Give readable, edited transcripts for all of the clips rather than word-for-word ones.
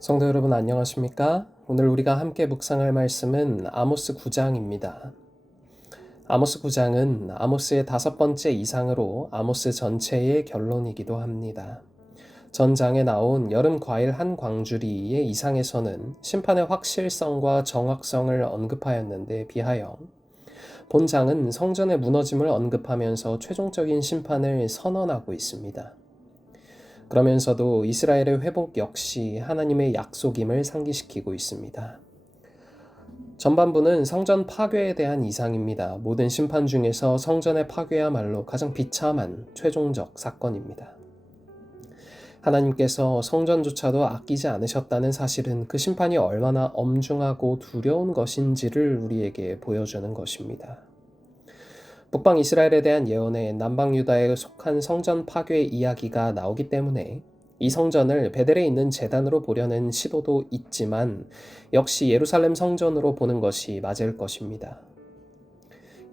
성도 여러분 안녕하십니까? 오늘 우리가 함께 묵상할 말씀은 아모스 9장입니다. 아모스 9장은 아모스의 5번째 이상으로 아모스 전체의 결론이기도 합니다. 전 장에 나온 여름 과일 한 광주리의 이상에서는 심판의 확실성과 정확성을 언급하였는데 비하여 본 장은 성전의 무너짐을 언급하면서 최종적인 심판을 선언하고 있습니다. 그러면서도 이스라엘의 회복 역시 하나님의 약속임을 상기시키고 있습니다. 전반부는 성전 파괴에 대한 이상입니다. 모든 심판 중에서 성전의 파괴야말로 가장 비참한 최종적 사건입니다. 하나님께서 성전조차도 아끼지 않으셨다는 사실은 그 심판이 얼마나 엄중하고 두려운 것인지를 우리에게 보여주는 것입니다. 북방 이스라엘에 대한 예언에 남방 유다에 속한 성전 파괴 이야기가 나오기 때문에 이 성전을 베델에 있는 제단으로 보려는 시도도 있지만 역시 예루살렘 성전으로 보는 것이 맞을 것입니다.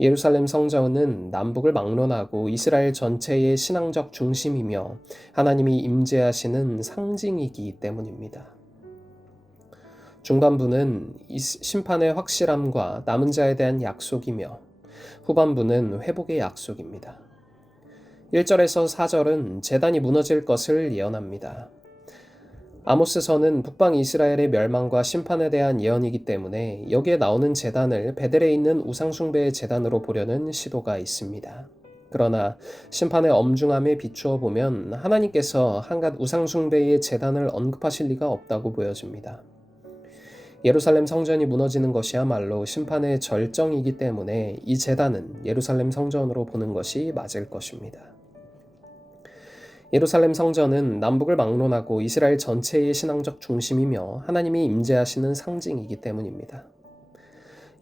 예루살렘 성전은 남북을 막론하고 이스라엘 전체의 신앙적 중심이며 하나님이 임재하시는 상징이기 때문입니다. 중반부는 심판의 확실함과 남은 자에 대한 약속이며 후반부는 회복의 약속입니다. 1절에서 4절은 제단이 무너질 것을 예언합니다. 아모스서는 북방 이스라엘의 멸망과 심판에 대한 예언이기 때문에 여기에 나오는 제단을 베델에 있는 우상숭배의 제단으로 보려는 시도가 있습니다. 그러나 심판의 엄중함에 비추어 보면 하나님께서 한갓 우상숭배의 제단을 언급하실 리가 없다고 보여집니다. 예루살렘 성전이 무너지는 것이야말로 심판의 절정이기 때문에 이 제단은 예루살렘 성전으로 보는 것이 맞을 것입니다. 예루살렘 성전은 남북을 막론하고 이스라엘 전체의 신앙적 중심이며 하나님이 임재하시는 상징이기 때문입니다.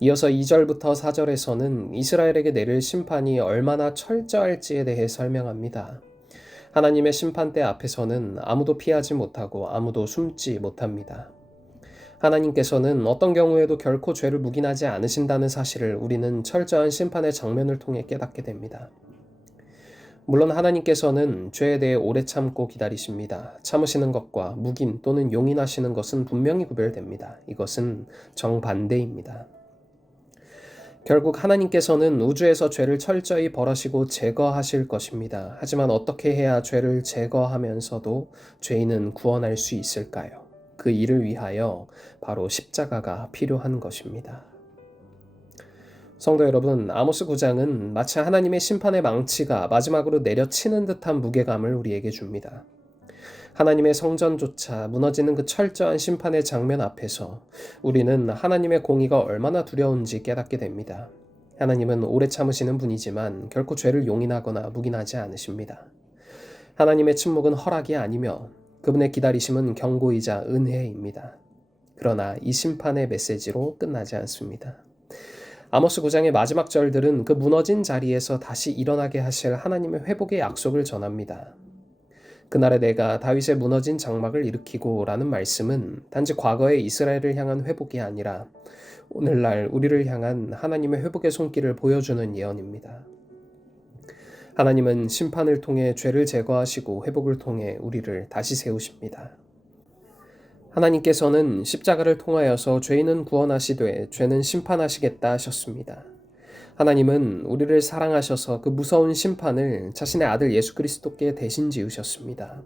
이어서 2절부터 4절에서는 이스라엘에게 내릴 심판이 얼마나 철저할지에 대해 설명합니다. 하나님의 심판대 앞에서는 아무도 피하지 못하고 아무도 숨지 못합니다. 하나님께서는 어떤 경우에도 결코 죄를 묵인하지 않으신다는 사실을 우리는 철저한 심판의 장면을 통해 깨닫게 됩니다. 물론 하나님께서는 죄에 대해 오래 참고 기다리십니다. 참으시는 것과 묵인 또는 용인하시는 것은 분명히 구별됩니다. 이것은 정반대입니다. 결국 하나님께서는 우주에서 죄를 철저히 벌하시고 제거하실 것입니다. 하지만 어떻게 해야 죄를 제거하면서도 죄인은 구원할 수 있을까요? 그 일을 위하여 바로 십자가가 필요한 것입니다. 성도 여러분, 아모스 9장은 마치 하나님의 심판의 망치가 마지막으로 내려치는 듯한 무게감을 우리에게 줍니다. 하나님의 성전조차 무너지는 그 철저한 심판의 장면 앞에서 우리는 하나님의 공의가 얼마나 두려운지 깨닫게 됩니다. 하나님은 오래 참으시는 분이지만 결코 죄를 용인하거나 묵인하지 않으십니다. 하나님의 침묵은 허락이 아니며 그분의 기다리심은 경고이자 은혜입니다. 그러나 이 심판의 메시지로 끝나지 않습니다. 아모스 9장의 마지막 절들은 그 무너진 자리에서 다시 일어나게 하실 하나님의 회복의 약속을 전합니다. 그날에 내가 다윗의 무너진 장막을 일으키고 라는 말씀은 단지 과거의 이스라엘을 향한 회복이 아니라 오늘날 우리를 향한 하나님의 회복의 손길을 보여주는 예언입니다. 하나님은 심판을 통해 죄를 제거하시고 회복을 통해 우리를 다시 세우십니다. 하나님께서는 십자가를 통하여서 죄인은 구원하시되 죄는 심판하시겠다 하셨습니다. 하나님은 우리를 사랑하셔서 그 무서운 심판을 자신의 아들 예수 그리스도께 대신 지으셨습니다.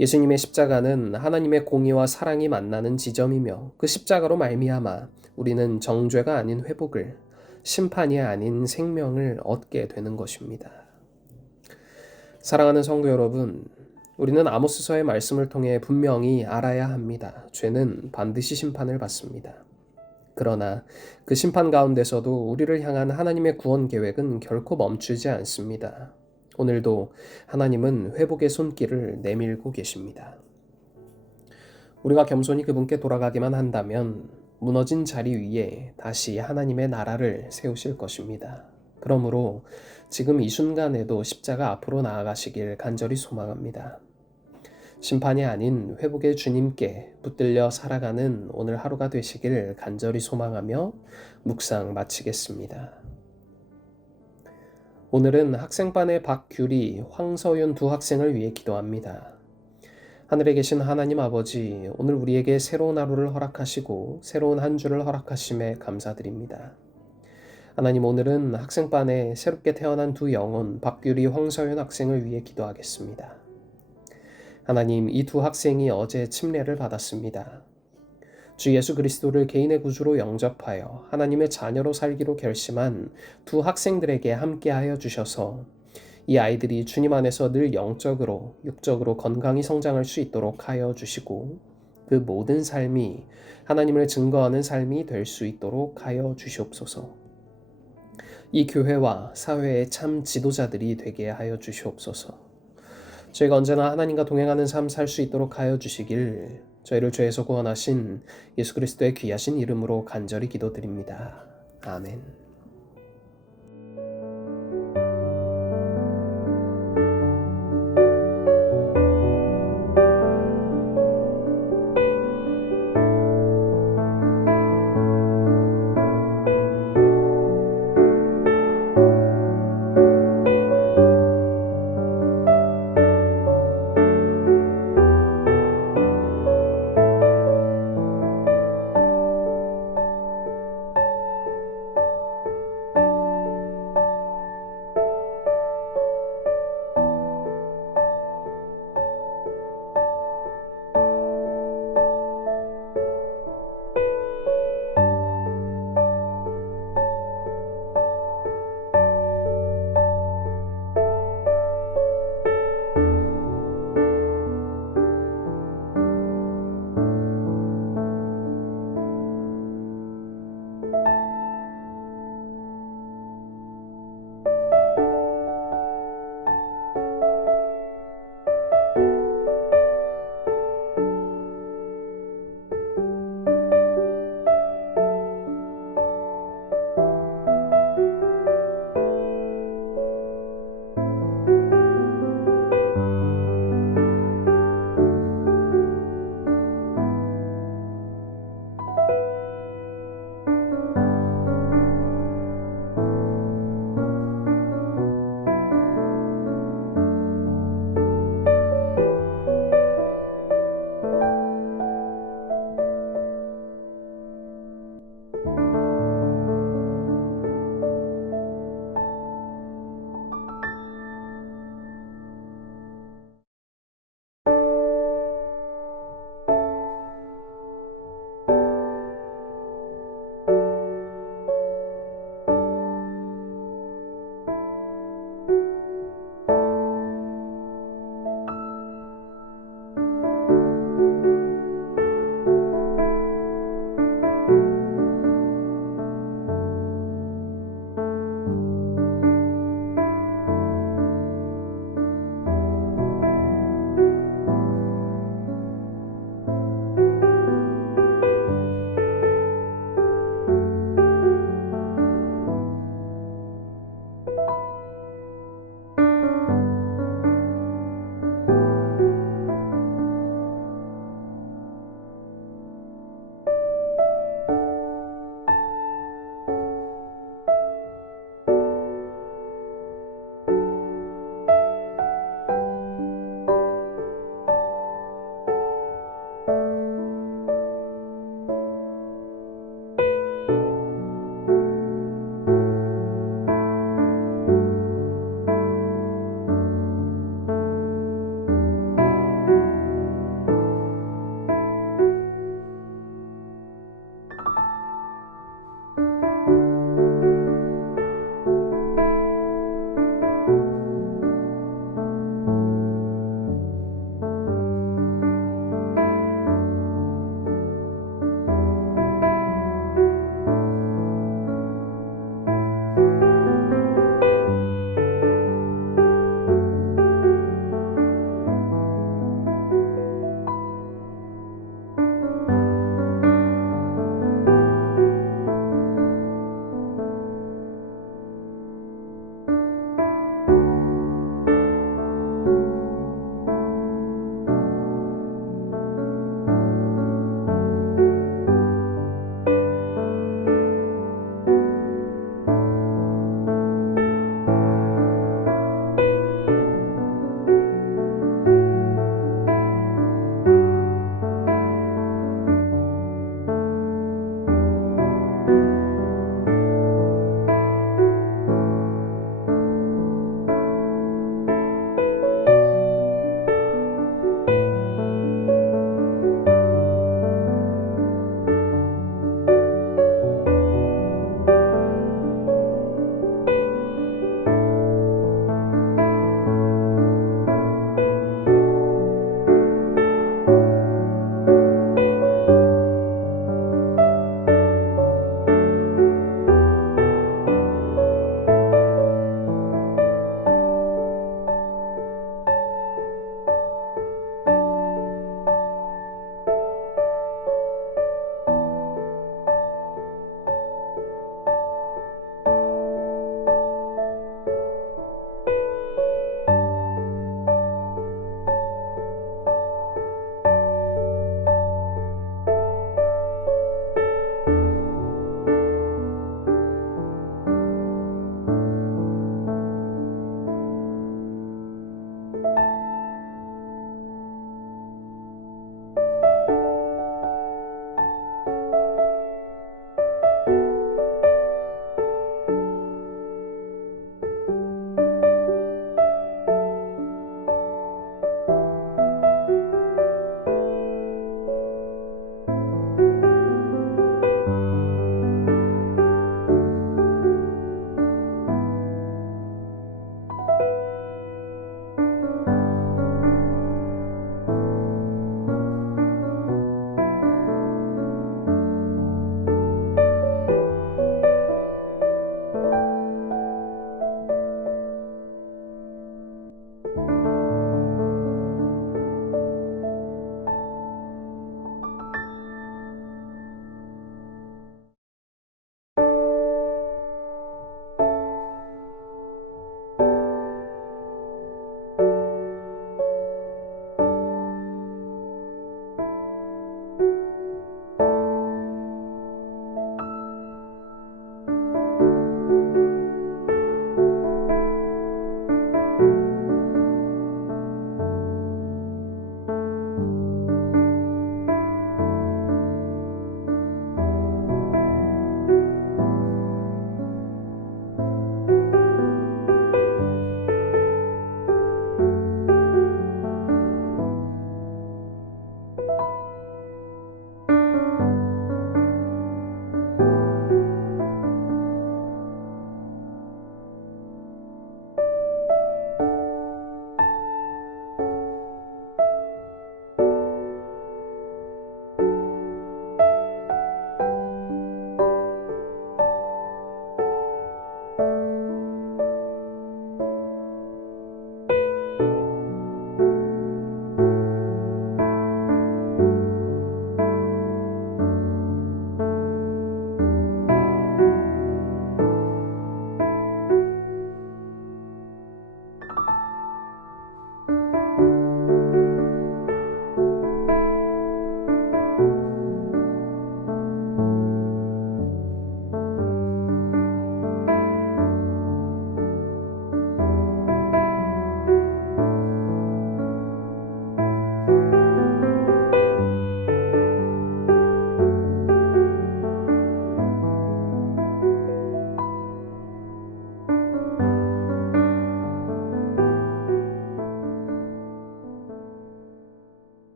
예수님의 십자가는 하나님의 공의와 사랑이 만나는 지점이며 그 십자가로 말미암아 우리는 정죄가 아닌 회복을, 심판이 아닌 생명을 얻게 되는 것입니다. 사랑하는 성도 여러분, 우리는 아모스서의 말씀을 통해 분명히 알아야 합니다. 죄는 반드시 심판을 받습니다. 그러나 그 심판 가운데서도 우리를 향한 하나님의 구원 계획은 결코 멈추지 않습니다. 오늘도 하나님은 회복의 손길을 내밀고 계십니다. 우리가 겸손히 그분께 돌아가기만 한다면 무너진 자리 위에 다시 하나님의 나라를 세우실 것입니다. 그러므로 지금 이 순간에도 십자가 앞으로 나아가시길 간절히 소망합니다. 심판이 아닌 회복의 주님께 붙들려 살아가는 오늘 하루가 되시길 간절히 소망하며 묵상 마치겠습니다. 오늘은 학생반의 박규리, 황서윤 두 학생을 위해 기도합니다. 하늘에 계신 하나님 아버지, 오늘 우리에게 새로운 하루를 허락하시고 새로운 한 주를 허락하심에 감사드립니다. 하나님, 오늘은 학생반에 새롭게 태어난 두 영혼 박규리, 황서윤 학생을 위해 기도하겠습니다. 하나님, 이 두 학생이 어제 침례를 받았습니다. 주 예수 그리스도를 개인의 구주로 영접하여 하나님의 자녀로 살기로 결심한 두 학생들에게 함께하여 주셔서 이 아이들이 주님 안에서 늘 영적으로, 육적으로 건강히 성장할 수 있도록 하여 주시고 그 모든 삶이 하나님을 증거하는 삶이 될 수 있도록 하여 주시옵소서. 이 교회와 사회의 참 지도자들이 되게 하여 주시옵소서. 저희가 언제나 하나님과 동행하는 삶 살 수 있도록 하여 주시길 저희를 죄에서 구원하신 예수 그리스도의 귀하신 이름으로 간절히 기도드립니다. 아멘.